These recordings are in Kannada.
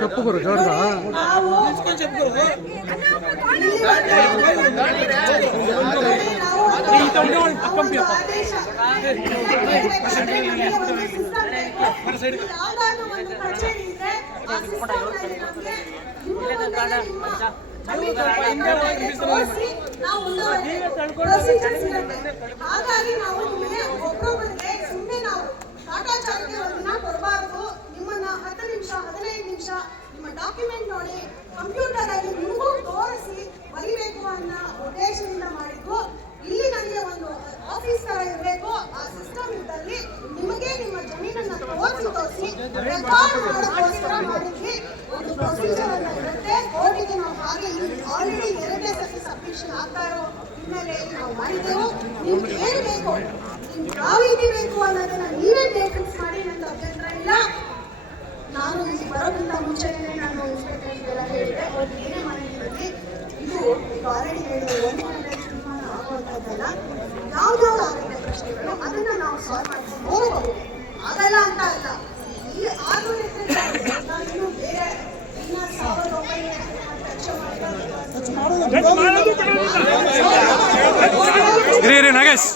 చెప్పుకోరు చూడదా ಹಾಗಾಗಿ ನಾವು ನಿಮಗೆ ಒಬ್ಬೊಬ್ಬರಿಗೆ ಸುಮ್ಮನೆ ನಾವು ಕಾಟಾಚಾರಕ್ಕೆ ಕೊಡಬಾರದು. ನಿಮ್ಮನ್ನ 10 ನಿಮಿಷ 15 ನಿಮಿಷ ನಿಮ್ಮ ಡಾಕ್ಯುಮೆಂಟ್ ನೋಡಿ ಕಂಪ್ಯೂಟರ್ ಅಲ್ಲಿ ನಿಮಗೂ ತೋರಿಸಿ ಬರೀಬೇಕು ಅನ್ನೋ ಉದ್ದೇಶದಿಂದ ಮಾಡಿದ್ದು. ಇಲ್ಲಿ ನನಗೆ ಒಂದು ಆಫೀಸ್ ತರ ಇರಬೇಕು. ಆ ಸಿಸ್ಟಮ್ ಇದ್ದಲ್ಲಿ ನಿಮಗೆ ನಿಮ್ಮ ಜಮೀನನ್ನ ತೋರಿಸಿ ರೆಕಾರ್ಡ್ ಮಾಡೋಕ್ಕೋಸ್ಕರ ಮಾಡಿದ್ವಿ. ಒಂದು ಪ್ರೊಸೀಜರ್ ಅನ್ನ ಇರುತ್ತೆ. ಕೋರ್ಟಿಗೆ ನಾವು ಹಾಗೆ ಆಲ್ರೆಡಿ 2ನೇ ಸತಿ ಸಬ್ಮಿಷನ್ ಆಗ್ತಾ ಇರೋ ಹಿನ್ನೆಲೆಯಲ್ಲಿ ನಾವು ಮಾಡಿದ್ದೆವು. ನಿಮ್ಗೆ ಏನು ಬೇಕು, ನಿಮ್ಗೆ ಯಾವ ರೀತಿ ಬೇಕು ಅನ್ನೋದನ್ನ ನೀವೇ ಡೇಟಲ್ಸ್ ಮಾಡಿ, ನನ್ನ ಅಭ್ಯಂತರ ಇಲ್ಲ. ನಾನು ಇಲ್ಲಿ ಬರೋಕ್ಕಿಂತ ಮುಂಚೆನೇ ನಾನು ಇನ್ಸ್ಪೆಕ್ಟರ್ಗೆಲ್ಲ ಹೇಳಿದೆ, ಅವ್ರಿಗೆ ಏನೇ ಮಾಡಿದ್ದೀವಿ ಇದು ಈಗ ಆಲ್ರೆಡಿ ಹೇಳಿದೆ 1 ತೀರ್ಮಾನ ಆಗುವಂಥದ್ದಲ್ಲ. ಯಾವ್ದಾವ್ದು ಆಗುತ್ತೆ ಪ್ರಶ್ನೆಗಳು ಅದನ್ನ ನಾವು ಸಾಲ್ವ್ ಮಾಡ್ಕೊಂಡು ಹೋಗಬಹುದು. ಆಗಲ್ಲ ಅಂತ ಅಲ್ಲ. ಈ 600 ಎಕರೆ ಇನ್ನೂ ಬೇರೆ ಇನ್ನ 1900 ಖರ್ಚು ಮಾಡಿದ್ರೆ ನಾಗೇಶ್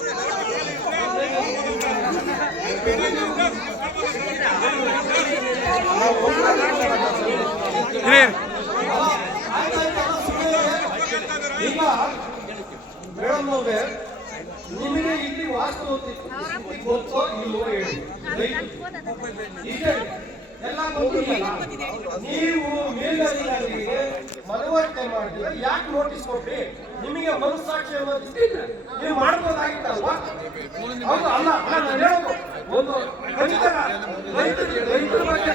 ಈಗ ಮೇಡಮ್ ಅವ್ರೆ, ನಿಮಗೆ ಇಲ್ಲಿ ವಾಸ್ತು ಗೊತ್ತೋ ಇಲ್ಲೋ ಹೇಳಿ. ಎಲ್ಲ ಗೊತ್ತಿಲ್ಲ. ನೀವು ಮೇಲಧಿಕಾರಿಗೆ ಮನವರಿಕೆ ಮಾಡಿದ್ರೆ ಯಾಕೆ ನೋಟಿಸ್ ಕೊಟ್ರಿ? ನಿಮಗೆ ಮನಸ್ಸಾಕ್ಷಿ ಅನ್ನೋದು ನೀವು ಮಾಡ್ಬೋದಾಗಿತ್ತಲ್ವಾ? ಹೌದು ಅಲ್ಲ ನಾನು ಹೇಳೋದು ಒಂದು ರೈತರ ಬಗ್ಗೆ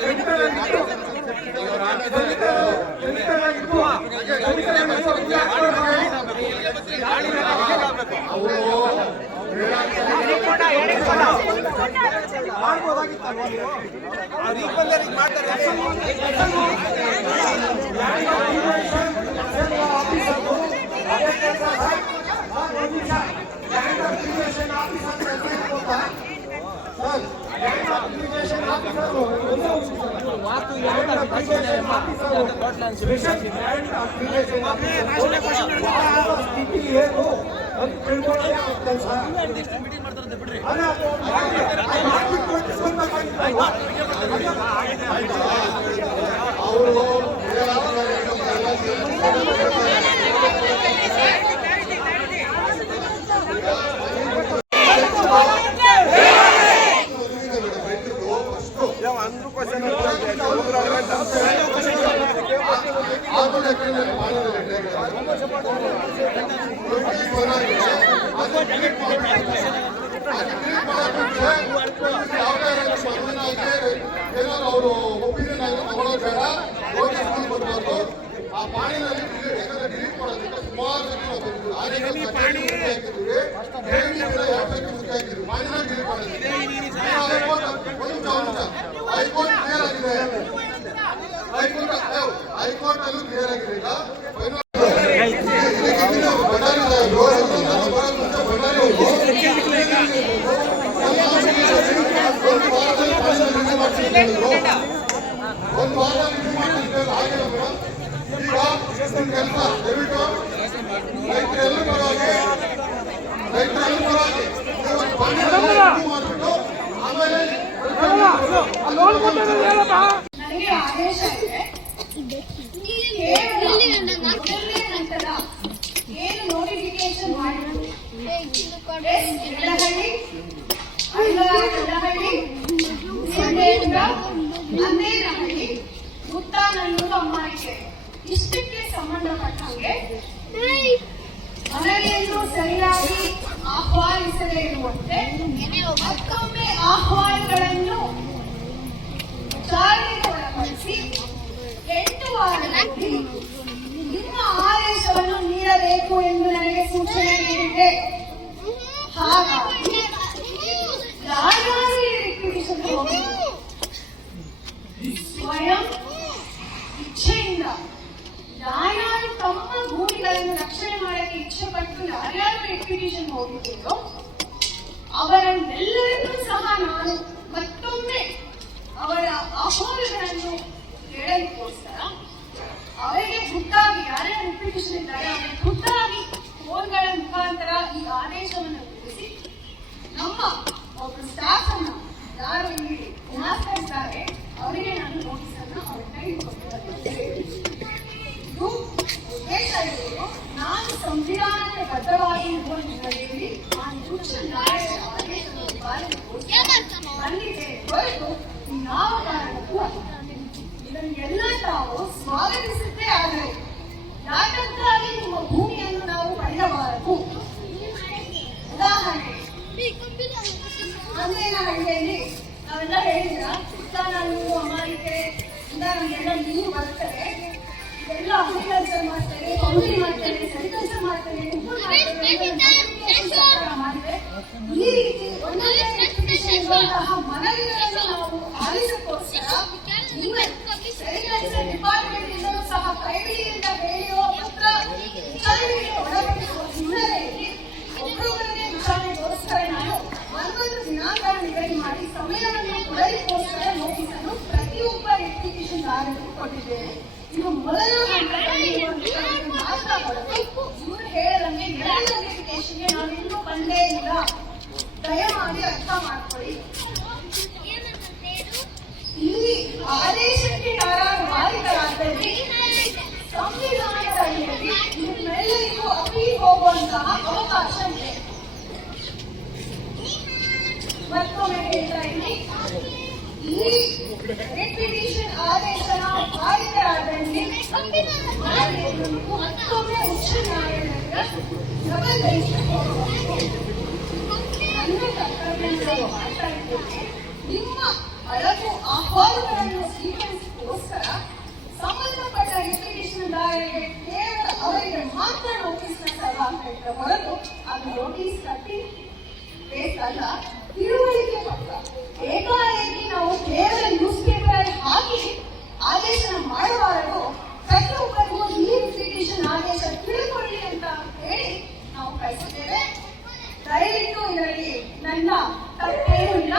ಅವರು ಒಪಿನಿಯನ್ ಆಗಿ ತಗೊಳ್ಳೋದು ಬೇಡ. ಆ ಪಾಣಿನಲ್ಲಿ ಡಿಲೀಟ್ ಮಾಡೋದಕ್ಕೆ ಸುಮಾರು ಪಾಣಿನಲ್ಲಿ ಡಿಲೀಟ್ ಮಾಡೋದಕ್ಕೆ ಹೈಕೋರ್ಟ್ ಕ್ಲಿಯರ್ ಆಗಿದೆ. ಹೈಕೋರ್ಟ್ ಅಲ್ಲೂ ಕ್ಲಿಯರ್ ಆಗಿದೆ. ಒಂದು ವಾರ ಆಗಿಲ್ಲ ಮೇಡಮ್. ದಯವಿಟ್ಟು ರೈತರೆಲ್ಲ ಪರವಾಗಿ ಆಮೇಲೆ ನನಗೆ ಆದೇಶ ಇದೆ. ನಂತರ ಏನು ನೋಟಿಫಿಕೇಶನ್ ಮಾಡಿದ್ರು ಎಡಹಳ್ಳಿ, ಅಂಗನಹಳ್ಳಿ, ಅಂದೇನಹಳ್ಳಿ, ಮುತ್ತಾನಲ್ಲೂರು, ಅಮ್ಮಾಯಿಕೆ ಇಷ್ಟಕ್ಕೆ ಸಂಬಂಧಪಟ್ಟಂಗೆ ಮನವಿಯನ್ನು ಸರಿಯಾಗಿ ಆಹ್ವಾನಿಸದೇ ಇರುವಂತೆ ಮತ್ತೊಮ್ಮೆ ಆಹ್ವಾನಗಳನ್ನು ಚಾಲನೆಗೆ ಒಳಪಡಿಸಿ 8 ವಾರದಲ್ಲಿ ನಿಮ್ಮ ಆದೇಶವನ್ನು ನೀಡಬೇಕು ಎಂದು ನನಗೆ ಸೂಚನೆ ನೀಡಿದೆ. ಹಾಗಾಗಿ ಯಾರ್ಯಾರು ಈ ರಿಕ್ವಿಷನ್ ಸ್ವಯಂ ಇಚ್ಛೆಯಿಂದ ಯಾರ್ಯಾರು ತಮ್ಮ ಭೂಮಿಗಳನ್ನು ರಕ್ಷಣೆ ಮಾಡಕ್ಕೆ ಇಚ್ಛೆ ಪಟ್ಟು ಯಾರ್ಯಾರು ರಿಕ್ವಿಷನ್ ಹೋಗಿದ್ದೀರೋ ಅವರನ್ನೆಲ್ಲರಿಗೂ ಸಹ ನಾನು ಮತ್ತೊಮ್ಮೆ ಅವರ ಆಹ್ವಾನಗಳನ್ನು ಕೇಳಲಿಕ್ಕೋಸ್ಕರ ಅವರಿಗೆ ಖುದ್ದಾಗಿ ಯಾರ್ಯಾರು ರಿಕ್ವಿಷನ್ ಇದ್ದಾರೆ ಅವರಿಗೆ ಖುದ್ದಾಗಿ ಫೋನ್ಗಳ ಮುಖಾಂತರ ಈ ಆದೇಶವನ್ನು ತಿಳಿಸಿ ನಮ್ಮ ಒಬ್ಬರು ಸ್ಟಾಫ್ ಅನ್ನು ಯಾರು ಇಲ್ಲಿ ಮಾತಾಡ್ತಾರೆ ಅವರಿಗೆ ನಾನು ನೋಟಿಸ್ ಅನ್ನು ಅವ್ರ ಕೈ ಕೊಟ್ಟಿದ್ದೇನೆ. ಇದು ಉದ್ದೇಶ ಇರುವುದು ನಾನು ಸಂವಿಧಾನದ ಬದ್ಧವಾಗಿ ಇರುವ ಹಿನ್ನೆಲೆಯಲ್ಲಿ ಆ ನಿರ್ದಿಷ್ಟ ನ್ಯಾಯಾಲಯದ ಆದೇಶವನ್ನು ಪಾಲನೆಗೋಸ್ಕರ ಬಂದಿದೆ ಹೊರತು ಯಾವ ಕಾರಣಕ್ಕೂ ಇದನ್ನೆಲ್ಲ ತಾವು ಸ್ವಾಗತಿಸುತ್ತೇ ಆದರೆ ಯಾಕಂತಾಗಿ ನಿಮ್ಮ ಭೂಮಿಯನ್ನು ನಾವು ಪಡೆಯಬಾರದು. ಉದಾಹರಣೆ ಹಳ್ಳಿಯಲ್ಲಿ ನಾವೆಲ್ಲ ಹೇಳಿದ್ರ ನಾನು ಅಮಾರಿಕೆ ಇಂದ ನಮಗೆಲ್ಲ ನೀರು ಬರ್ತದೆ, ಇದೆಲ್ಲ ಅಗ್ರಿಕಲ್ಚರ್ ಮಾಡ್ತೇವೆ, ಕಂಪನಿ ಮಾಡ್ತೇವೆ, ಸೆರಿಕಲ್ಚರ್ ಮಾಡ್ತೇವೆ, ಮಾಡಿದ್ರೆ ಈ ರೀತಿ ಒಂದೊಂದಂತಹ ಮನವಿಗಳನ್ನು ನಾವು ಆಲಿಸಕ್ಕೋಸ್ಕರ ಸೆರಿಕಲ್ಚರ್ ಡಿಪಾರ್ಟ್ಮೆಂಟ್ ಇಂದಲೂ ಸಹ ಕೈಬಿಡಿಯಿಂದ ಬೇರೆಯೋ ಪತ್ರ ವಿಚಾರಣೆಗೆ ಒಳಪಡಿಸುವ ಹಿನ್ನೆಲೆಯಲ್ಲಿ ಒಬ್ಬರೊಬ್ಬರಿಗೆ ವಿಚಾರಣೆಗೋಸ್ಕರ ನಾನು 11 ದಿನಾಂಕ ನಿಗದಿ ಮಾಡಿ ಸಮಯವನ್ನು ಕೊಡಲಿಕ್ಕೋಸ್ಕರ ನೋಟಿಸ್ ಅನ್ನು ಪ್ರತಿಯೊಬ್ಬ ರೆಕ್ಟಿಫಿಕೇಷನ್ದಾರರಿಗೂ ಕೊಟ್ಟಿದ್ದೇನೆ. ಇದು ಮೊದಲ ಹಂತದಲ್ಲಿ ಮಾತ್ರ ಕೊಡಬೇಕು. ಇವರು ಹೇಳದಂಗೆ ಎರಡನೇ ರೆಕ್ಟಿಫಿಕೇಷನ್ಗೆ ನಾನು ಇನ್ನೂ ಬಂದೇ ಇಲ್ಲ. ದಯಮಾಡಿ ಅರ್ಥ ಮಾಡ್ಕೊಳ್ಳಿ. ಇಲ್ಲಿ ಆದೇಶಕ್ಕೆ ಯಾರು ಬಾಧಿತರಾದಲ್ಲಿ ಸಂವಿಧಾನದ ಅಡಿಯಲ್ಲಿ ನಿಮ್ಮೆಲ್ಲರಿಗೂ ಅಪೀಲ್ ಹೋಗುವಂತಹ ಅವಕಾಶ ಇದೆ. ಮತ್ತೊಮ್ಮೆ ಹೇಳ್ತಾ ಇದ್ದೀನಿ, ಈ ರೆಕ್ವಿಷನ್ ಆದೇಶನ ಬಾಧಿತರಾದಲ್ಲಿ ಮತ್ತೊಮ್ಮೆ ಉಚ್ಚ ನ್ಯಾಯಾಲಯದ ನನ್ನ ಕರ್ತವ್ಯಗಳನ್ನು ಮಾಡ್ತಾ ಇದ್ದೇನೆ. ನಿಮ್ಮ ಹಲವು ಆಹ್ವಾನಗಳನ್ನು ಸ್ವೀಕರಿಸಿಗೋಸ್ಕರ ಸಂಬಂಧಪಟ್ಟ ರೆಕ್ವಿಷನ್ ದಾರರಿಗೆ ಕೇವಲ ಅವರಿಗೆ ಮಾತ್ರ ನೋಟಿಸ್ ನ ಹೊರತು ಅದು ನೋಟಿಸ್ ಕಟ್ಟಿ ಬೇಕಲ್ಲ, ತಿಳುವಳಿಕೆ ಪತ್ರ. ಏಕಾಏಕಿ ನಾವು ಕೇವಲ ನ್ಯೂಸ್ ಪೇಪರ್ ಹಾಕಿ ಆದೇಶ ಮಾಡಬಾರದು. ಪ್ರತಿಯೊಬ್ಬರಿಗೂ ಈ ರಿಕ್ವಿಷನ್ ಆದೇಶ ತಿಳ್ಕೊಳ್ಳಿ ಅಂತ ಹೇಳಿ ನಾವು ಕಳಿಸಿದ್ದೇವೆ. ದಯವಿಟ್ಟು ಇದರಲ್ಲಿ ನನ್ನ ತಪ್ಪೇನೂ ಇಲ್ಲ.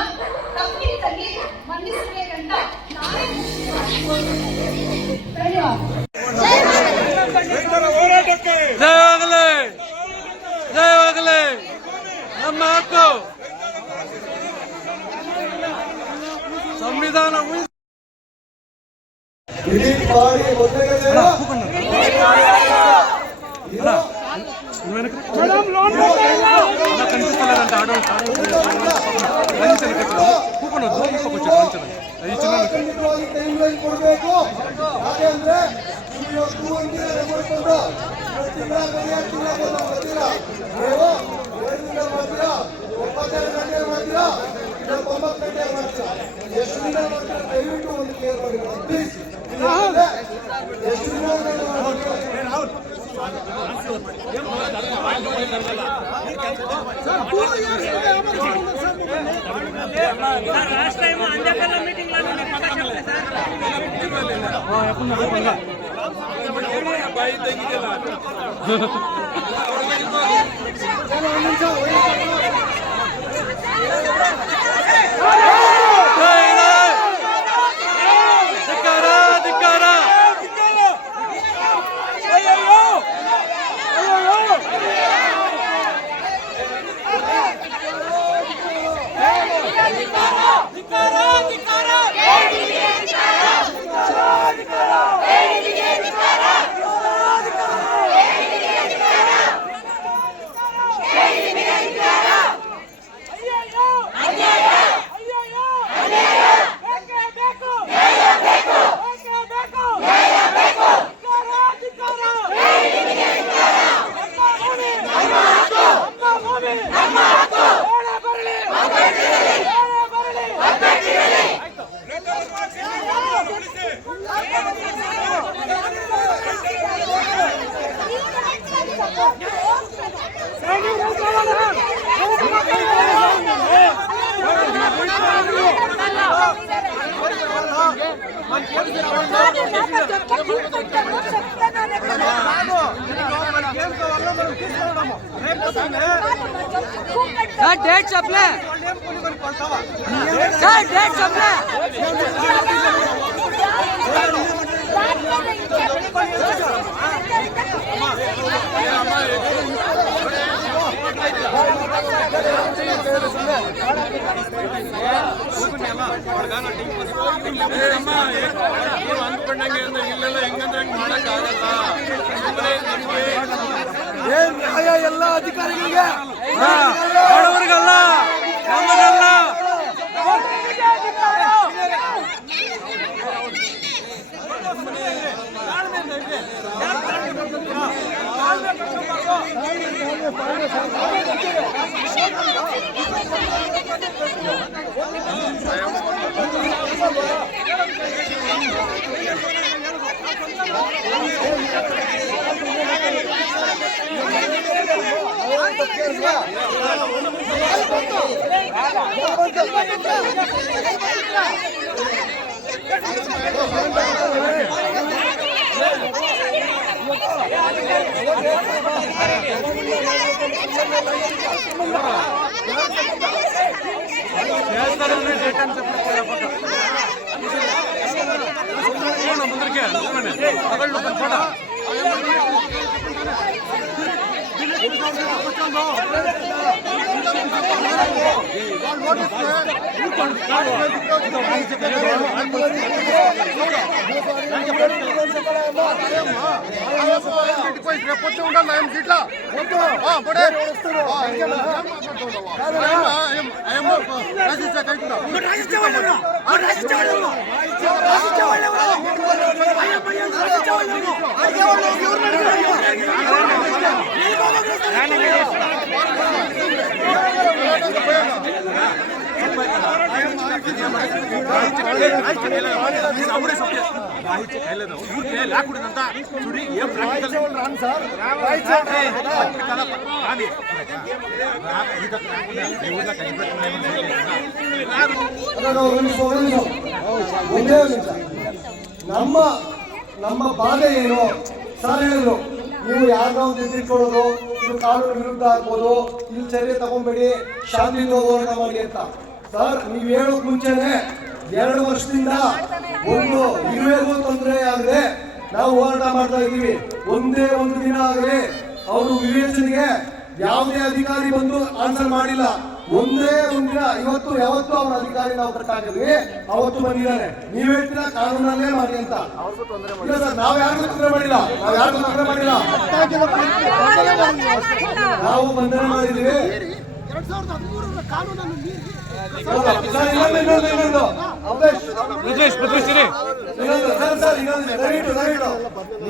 ತಪ್ಪಿದ್ದಲ್ಲಿ ಮನ್ನಿಸಬೇಕಂತ ನಾನೇ ಧನ್ಯವಾದ. ಜಯವಾಗಲಿ, ಜಯವಾಗಲಿ ನಮ್ಮ ಹಕ್ಕು ಸಂವಿಧಾನ కనిపిస్తలేదంటే కూపన్ ಕೊಡಬೇಕು. ಯಾಕೆಂದ್ರೆ ಎಷ್ಟು ದಿನ ಮಾಡ್ತೀರಾ ದಯವಿಟ್ಟು ಒಂದು ಕ್ಲಿಯರ್ ಮಾಡಿ ಪ್ಲೀಸ್. ಎಷ್ಟು ದಿನ లాస్ట్ టైం అంజకల్ మీటింగ్ లో నేను పక్క చెప్తే Hey, sir date supply sir date supply ಅಂದ್ಕೊಂಡಂಗೆ ಇಲ್ಲೆಲ್ಲ ಹೆಂಗಂದ್ರೆ ಹಂಗೆ ಮಾಡಕ್ಕಾಗಲ್ಲ. ಏನ್ ನ್ಯಾಯ ಎಲ್ಲ ಅಧಿಕಾರಿಗಳಿಗೆ ಬಡವರಿಗಲ್ಲ ನಮಗಲ್ಲ. ನಮ್ಮ ಬಾಧೆ ಏನು ಸರ್ ಹೇಳಿದ್ರು, ನೀವು ಯಾರನ್ನ ಒಂದು ಎದುರಿಕೊಳ್ಳೋದು, ಇದು ಕಾನೂನು ವಿರುದ್ಧ ಆಗ್ಬೋದು, ಇಲ್ಲಿ ಚರ್ಯೆ ತಗೊಂಬೇಡಿ, ಶಾಂತಿಯಿಂದ ಹೋರಾಟ ಮಾಡಿ ಅಂತ. ಸರ್ ನೀವು ಹೇಳೋಕ್ ಮುಂಚೆನೆ 2 ವರ್ಷದಿಂದ ಒಂದು ಇರುವೆಗೂ ತೊಂದರೆ ಆಗದೆ ನಾವು ಹೋರಾಟ ಮಾಡ್ತಾ ಇದ್ದೀವಿ. ಒಂದೇ ಒಂದು ದಿನ ಆಗಲಿ ಅವರು ವಿವೇಚನೆಗೆ ಯಾವುದೇ ಅಧಿಕಾರಿ ಬಂದು ಆನ್ಸರ್ ಮಾಡಿಲ್ಲ. ಒಂದೇ ಒಂದಿನ ಇವತ್ತು ಯಾವತ್ತು ಅವರ ಅಧಿಕಾರಿ ನಾವು ಕಟ್ಟಾಕಿದ್ವಿ, ಅವತ್ತು ಬಂದಿದ್ದಾರೆ. ನೀವ್ ಹೇಳ್ತೀರಾ ಕಾನೂನಲ್ಲೇ ಮಾಡಿ ಅಂತ. ಇಲ್ಲ ಸರ್, ನಾವ್ ಯಾರಿಗೂ ತೊಂದರೆ ಮಾಡಿಲ್ಲ, ನಾವು ಬಂಧನ ಮಾಡಿದೀವಿ.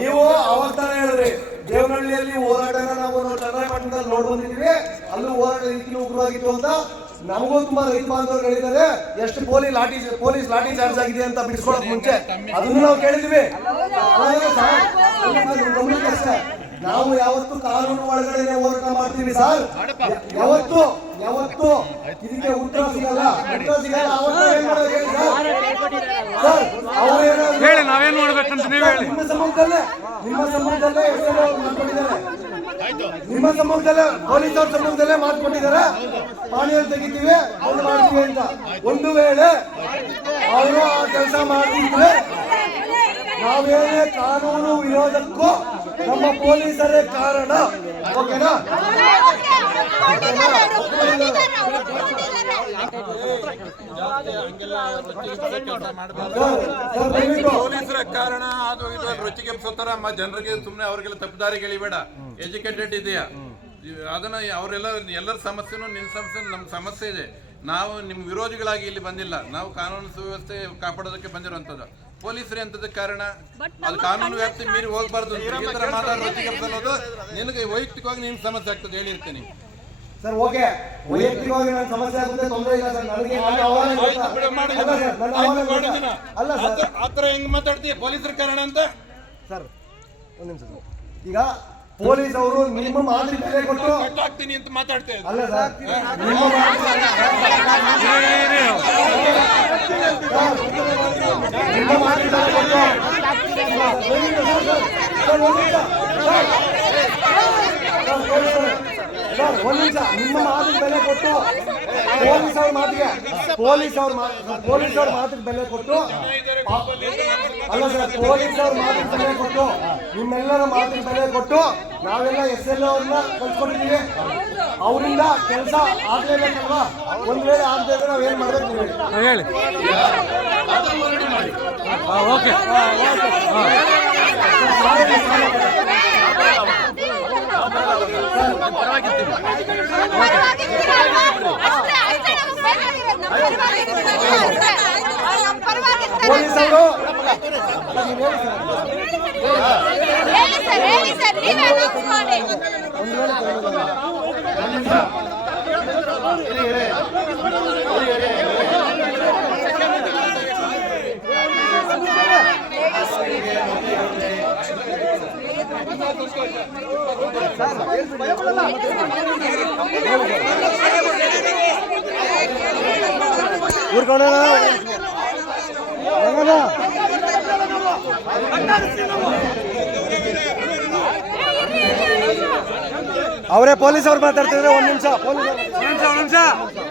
ನೀವು ಅವಾಗ ತಾನೇ ಹೇಳಿದ್ರಿ, ದೇವನಹಳ್ಳಿಯಲ್ಲಿ ಹೋರಾಟನ ನಾವು ಚಂದ್ರಮಠದಲ್ಲಿ ನೋಡ್ ಬಂದಿದ್ವಿ, ಅಲ್ಲೂ ಹೋರಾಟ ರೀತಿಯಲ್ಲಿ ಉಗ್ರವಾಗಿತ್ತು ಅಂತ. ನಮಗೂ ತುಂಬಾ ರೈತ ಬಾಂಧವರು ಹೇಳಿದ್ದಾರೆ, ಎಷ್ಟು ಪೊಲೀಸ್ ಲಾಠಿ ಚಾರ್ಜ್ ಆಗಿದೆ ಅಂತ ಬಿಡಿಸ್ಕೊಳಕ್ ಮುಂಚೆ ಅದನ್ನು ನಾವು ಕೇಳಿದ್ವಿ. ನಾವು ಯಾವತ್ತು ಕಾನೂನು ಒಳಗಡೆ ಹೋರಾಟ ಮಾಡ್ತೀವಿ ಸರ್. ಯಾವತ್ತು ಇದಕ್ಕೆ ಉತ್ತರ ಸಿಗಲ್ಲ. ಹೇಳಿ ನಾವೇನ್ ಮಾಡ್ಬೇಕಂತ ನೀವು ಹೇಳಿ. ನಿಮ್ಮ ಸಮ್ಮುಖದಲ್ಲೇ ಮಾಡ್ಕೊಂಡಿದ್ದಾರೆ, ನಿಮ್ಮ ಸಮ್ಮುಖದಲ್ಲೇ ಪೊಲೀಸವ್ರ ಸಮ್ಮುಖದಲ್ಲೇ ಮಾಡ್ಕೊಂಡಿದ್ದಾರೆ. ಪಾಣಿಯಲ್ಲಿ ತೆಗಿತೀವಿ, ಅವ್ರು ಮಾಡ್ತೀವಿ ಅಂತ. ಒಂದು ವೇಳೆ ಅವರು ಆ ಕೆಲಸ ಮಾಡ್ತಿದ್ರೆ ನಾವೇನೇ ಕಾನೂನು ವಿರೋಧಕ್ಕೂ ನಮ್ಮ ಪೊಲೀಸರೇ ಕಾರಣ. ಓಕೆನಾ? ಪೊಲೀಸರ ಕಾರಣ ಅದು ಇದು ರೊಚ್ಚಿಗೆ ಎಬ್ಸೋತಾರ ಜನರಿಗೆ. ಸುಮ್ಮನೆ ಅವ್ರಿಗೆಲ್ಲ ತಪ್ಪುದಾರಿಗೆ ಎಳಿಬೇಡ. ಎಜುಕೇಟೆಡ್ ಇದೆಯಾ ಅದನ್ನ ಅವರೆಲ್ಲ ಎಲ್ಲರ ಸಮಸ್ಯೆನೂ ನಿನ್ನ ಸಮಸ್ಯೆ ನಮ್ಮ ಸಮಸ್ಯೆ ಇದೆ. ನಾವು ನಿಮ್ಮ ವಿರೋಧಿಗಳಾಗಿ ಇಲ್ಲಿ ಬಂದಿಲ್ಲ, ನಾವು ಕಾನೂನು ಸುವ್ಯವಸ್ಥೆ ಕಾಪಾಡೋದಕ್ಕೆ ಬಂದಿರುವಂತದ್ದು. ಪೊಲೀಸರೇ ಅಂತದಕ್ಕೆ ಕಾರಣ. ಅದು ಕಾನೂನು ವ್ಯಾಪ್ತಿ ಮೀರಿ ಹೋಗ್ಬಾರ್ದು. ಈ ತರ ಮಾತಾಡೋದು ನಿನಗೆ ವೈಯಕ್ತಿಕವಾಗಿ ನಿನ್ ಸಮಸ್ಯೆ ಆಗ್ತದೆ ಹೇಳಿರ್ತೀನಿ ಸರ್. ಓಕೆ, ವೈಯಕ್ತಿಕವಾಗಿ ನನ್ನ ಸಮಸ್ಯೆ ಆಗುತ್ತೆ, ತೊಂದರೆ ಇಲ್ಲ ಸರ್. ನನಗೆ ಅಲ್ಲ ಸರ್, ಆತರ ಹೆಂಗ್ ಮಾತಾಡ್ತೀಯ ಪೊಲೀಸರ ಕಾರಣ ಅಂತ ಸರ್. ಒಂದ್ ನಿಮಿಷ ಸರ್. ಈಗ ಪೊಲೀಸ್ ಅವರು ನಿಮ್ಮ ಮಾದರಿ ಬೆಲೆ ಕೊಟ್ಟು ಕಟ್ಟಾಗ್ತೀನಿ ಅಂತ ಮಾತಾಡ್ತಾ ಇದ್ದಾರೆ. ಅಲ್ಲ ಸರ್, ನಿಮ್ಮ ಮಾದರಿ ಬೆಲೆ ಕೊಟ್ಟು ಸರ್ ಒಂದ್ ನಿಮಿಷ, ನಿಮ್ಮ ಮಾತಿಗೆ ಬೆಲೆ ಕೊಟ್ಟು ಪೊಲೀಸ್ ಅವ್ರ ಮಾತಿಗೆ ಬೆಲೆ ಕೊಟ್ಟು ಅಲ್ಲ ಸರ್, ಪೊಲೀಸ್ ಅವ್ರ ಮಾತಿಗೆ ಬೆಲೆ ಕೊಟ್ಟು ನಿಮ್ಮೆಲ್ಲರ ಮಾತಿಗೆ ಬೆಲೆ ಕೊಟ್ಟು ನಾವೆಲ್ಲ SLO ಅವ್ರನ್ನ ಕಳ್ಸ್ಕೊಂಡಿದೀವಿ. ಅವರಿಂದ ಕೆಲಸ ಆಗ್ಲೇಬೇಕಲ್ವಾ? ಒಂದ್ ವೇಳೆ ಆಗದೆ ಇದ್ರೆ ನಾವ್ ಏನ್ ಮಾಡ್ಬೇಕು ನೀವು ಹೇಳಿ. ಹೇಳಿ. ಓಕೆ. ಪೊಲೀಸ್ ಅವರು ಅವರೇ ಪೊಲೀಸ್ ಅವ್ರು ಮಾತಾಡ್ತಿದ್ರೆ ಒಂದ್ ನಿಮಿಷ.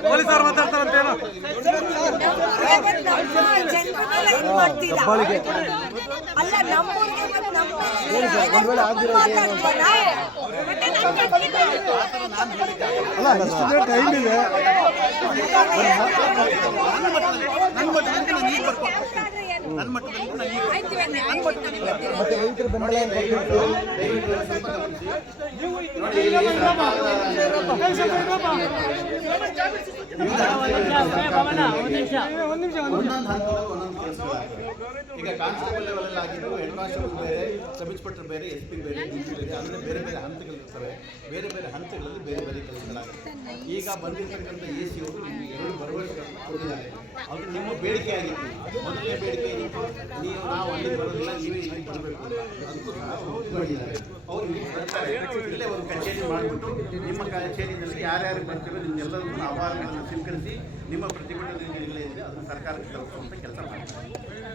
ಪೊಲೀಸ್ ಅವ್ರು ಮಾತಾಡ್ತಾರಂತೇನು? ದಬ್ಬಾಳಿಕೆ ಅಲ್ಲ ನಮ್ಮೂರಿಗೆ ಒಂದ್ ವೇಳೆ ಆಗ್ದಿರೋ ಅಲ್ಲ ಇಷ್ಟು ಟೈಮ್ ಇದೆ. ಮತ್ತೆ ರೈತರ ಬೆಂಬಲ ಈಗ ಕಾನ್ಸ್ಟೇಬಲ್ ಲೆವೆಲ್ ಆಗಿದ್ದು ಹೆಡ್ ಕಾನ್ಸ್ಟೇಬಲ್ ಬೇರೆ, ಸಬ್ ಇನ್ಸ್ಪೆಕ್ಟರ್ ಬೇರೆ, SP ಬೇರೆ, DG ಬೇರೆ, ಅಂದರೆ ಬೇರೆ ಬೇರೆ ಹಂತಗಳಿರ್ತವೆ. ಬೇರೆ ಬೇರೆ ಹಂತಗಳಲ್ಲಿ ಬೇರೆ ಬೇರೆ ಕೆಲಸಗಳಾಗುತ್ತೆ. ಈಗ ಬಂದಿರತಕ್ಕಂಥ AC ಅವರು ನಿಮಗೆ 2 ಭರವಸೆಗಳನ್ನು ಕೊಟ್ಟಿದ್ದಾರೆ. ಅದು ನಿಮ್ಮ ಬೇಡಿಕೆ ಆಗಿತ್ತು. ಮೊದಲನೇ ಬೇಡಿಕೆ ಏನಿತ್ತು? ನಾವು ಅಲ್ಲಿ ಬರೋದಿಲ್ಲ, ನೀವೇ ಇಲ್ಲಿ ಬರಬೇಕು ಅಂತ. ಅದಕ್ಕೂ ಸಹ ಮಾಡಿದ್ದಾರೆ. ಅವರು ಇಲ್ಲಿ ಬರ್ತಾರೆ, ಇಲ್ಲೇ ಒಂದು ಕಚೇರಿ ಮಾಡಿಬಿಟ್ಟು ನಿಮ್ಮ ಕಚೇರಿಯಲ್ಲಿ ಯಾರ್ಯಾರು ಬರ್ತೀರೋ ನಿಮ್ಮೆಲ್ಲರಿಗೂ ಆಹ್ವಾನಗಳನ್ನು ಸ್ವೀಕರಿಸಿ ನಿಮ್ಮ ಪ್ರತಿಭಟನೆಗಳೇನಿದೆ ಅದನ್ನು ಸರ್ಕಾರಕ್ಕೆ ತಲುಪಿಸುವಂಥ ಕೆಲಸ ಮಾಡ್ತಾರೆ.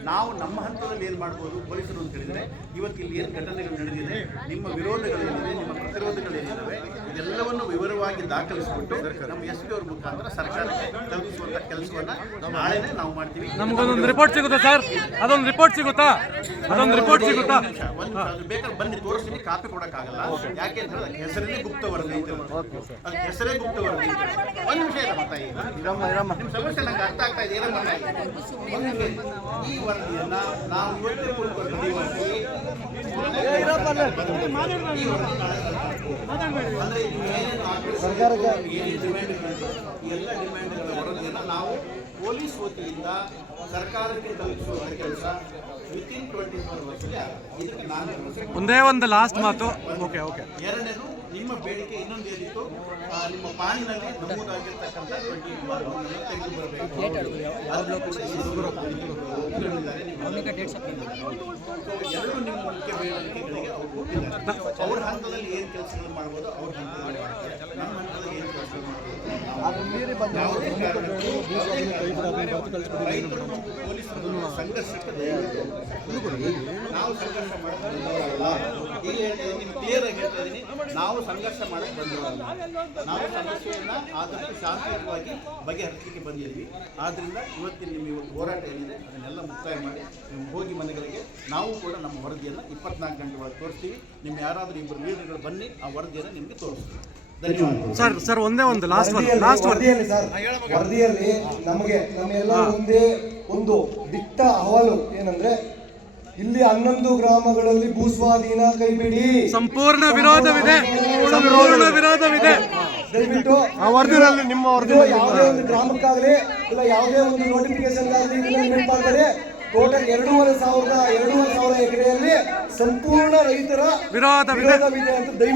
ನಾವು ನಮ್ಮ ಹಂತದಲ್ಲಿ ಏನು ಮಾಡ್ಬೋದು ಪೊಲೀಸರು ಅಂತ ಹೇಳಿದರೆ, ಇವತ್ತು ಇಲ್ಲಿ ಏನು ಘಟನೆಗಳು ನಡೆದಿದೆ, ನಿಮ್ಮ ವಿರೋಧಗಳೇನಿದೆ, ನಿಮ್ಮ ಪ್ರತಿರೋಧಗಳೇನಿದ್ದಾವೆ, ಇದೆಲ್ಲವನ್ನು ವಿವರವಾಗಿ ದಾಖಲಿಸಿಬಿಟ್ಟು ನಮ್ಮ SP ಅವ್ರ ಮುಖಾಂತರ ಸರ್ಕಾರಕ್ಕೆ ತಲುಪಿಸುವಂಥ ಕೆಲಸವನ್ನು ನಾಳೆನೇ ನಾವು ಮಾಡ್ತೀವಿ. ನಮಗೊಂದೊಂದು ರಿಪೋರ್ಟ್ ಸಿಗುತ್ತಾ ಸರ್? ಅದೊಂದು ರಿಪೋರ್ಟ್ ಸಿಗುತ್ತಾ? ಒಂದು ಬೇಕಾದ್ರೆ ಬನ್ನಿ ತೋರಿಸ್ತೀನಿ. ಕಾಪಿ ಕೊಡೋಕ್ಕಾಗಲ್ಲ. ಯಾಕೆ ಅಂತ ಹೇಳಿದ್ರೆ ಹೆಸರೇ ಗುಪ್ತ ವರದಿ ಅಂತ ಹೇಳ್ತಾರೆ. ಅದು ಹೆಸರೇ ಗುಪ್ತ ವರದಿ ಅಂತ ಹೇಳ್ತಾರೆ. ಒಂದು ನಿಮಿಷ ಇಲ್ಲ ಮತ್ತಾಯಿ, ನಿಮ್ಮ ಸಮಸ್ಯೆ ನಂಗೆ ಅರ್ಥ ಆಗ್ತಾ ಇದೆ. ಏನೋ ಈ ವರದಿಯನ್ನ ನಾವು ಇವತ್ತೇ ಕುರಿತು ಸರ್ಕಾರಕ್ಕೆ ಏನೇನು ಡಿಮ್ಯಾಂಡ್ಗಳಿತ್ತು ಈ ಎಲ್ಲ ಡಿಮ್ಯಾಂಡ್ಗಳ ವರದಿಯನ್ನು ನಾವು ಪೊಲೀಸ್ ವತಿಯಿಂದ ಸರ್ಕಾರಕ್ಕೆ ತಲುಪಿಸುವ ಕೆಲಸ ವಿತಿನ್ 24 ಅವರ್ಸ್ಗೆ ಇದಕ್ಕೆ ನಾನು ಒಂದೇ ಒಂದು ಲಾಸ್ಟ್ ಮಾತು. ಓಕೆ. ಎರಡನೇದು, ನಿಮ್ಮ ಬೇಡಿಕೆ ಇನ್ನೊಂದು ಏನಿತ್ತು, ನಿಮ್ಮ ಪಾನಿನಲ್ಲಿ ನಮೂದಾಗಿರ್ತಕ್ಕಂಥ 24 ತೆಗೆದು ಬರಬೇಕು. ಎರಡು ನಿಮ್ಮ ಮುಖ್ಯ ಬೇಡಿಕೆಗಳಿಗೆ ಅವರು ಕೊಟ್ಟಿದ್ದಾರೆ. ಅವ್ರ ಹಂತದಲ್ಲಿ ಏನು ಕೆಲಸಗಳು ಮಾಡ್ಬೋದು ಅವ್ರ ಹಂತದಲ್ಲಿ ಮಾಡ್ತಾರೆ. ನಮ್ಮ ಹಂತದಲ್ಲಿ ಏನು ಕೆಲಸಗಳು ಮಾಡ್ಬೋದು ರೈತರು ಮತ್ತು ಪೊಲೀಸರು ಸಂಘರ್ಷಕ್ಕೆ ನಾವು ಸಂಘರ್ಷ ಮಾಡಕ್ಕೆ ಬಂದವರಲ್ಲ. ಈಗ ನಿಮ್ಗೆ ಕ್ಲಿಯರ್ ಆಗಿ ಹೇಳ್ತಾ ಇದ್ದೀನಿ, ನಾವು ಸಂಘರ್ಷ ಮಾಡಕ್ಕೆ ಬಂದವರಲ್ಲ. ನಾವು ಸಮಸ್ಯೆಯನ್ನು ಆದಷ್ಟು ಶಾಂತಿಯುತವಾಗಿ ಬಗೆಹರಿಸಲಿಕ್ಕೆ ಬಂದಿದ್ದೀವಿ. ಆದ್ದರಿಂದ ಇವತ್ತಿನ ನಿಮ್ಮ ಹೋರಾಟ ಏನಿದೆ ಅದನ್ನೆಲ್ಲ ಮುಕ್ತಾಯ ಮಾಡಿ ನೀವು ಹೋಗಿ ಮನೆಗಳಿಗೆ ನಾವು ಕೂಡ ನಮ್ಮ ವರದಿಯನ್ನು 24 ಗಂಟೆ ಒಳಗೆ ತೋರಿಸ್ತೀವಿ. ನಿಮ್ಮ ಯಾರಾದರೂ ಇಬ್ಬರು ಲೀಡರ್ಗಳು ಬನ್ನಿ, ಆ ವರದಿಯನ್ನು ನಿಮಗೆ ತೋರಿಸ್ತೀವಿ. ಸರ್ ಒಂದೇ ಒಂದು ಲಾಸ್ಟ್ ವರದಿಯಲ್ಲಿ ಸರ್, ವರದಿಯಲ್ಲಿ ನಮಗೆ ನಮ್ಮೆಲ್ಲರ ಮುಂದೆ ಒಂದು ದಿಟ್ಟ ಅಹವಾಲು ಏನಂದ್ರೆ, ಇಲ್ಲಿ 11 ಗ್ರಾಮಗಳಲ್ಲಿ ಭೂಸ್ವಾಧೀನ ಕೈಬಿಡಿ, ಸಂಪೂರ್ಣ ವಿರೋಧವಿದೆ. ದಯವಿಟ್ಟು ಆ ವರದಿಯಲ್ಲಿ ನಿಮ್ಮ ವರದಿ ಯಾವುದೇ ಒಂದು ಗ್ರಾಮಕ್ಕಾಗಲಿ ಇಲ್ಲ ಯಾವುದೇ ಒಂದು ನೋಟಿಫಿಕೇಶನ್ ಆಗಲಿ ಇಂಪ್ಲಿಮೆಂಟ್ ಮಾಡಿದರೆ ಟೋಟಲ್ 2,500 ಎಕರೆಯಲ್ಲಿ ಸಂಪೂರ್ಣ ರೈತರ ವಿರೋಧವಿದೆ ಅಂತ ದಯವಿಟ್ಟು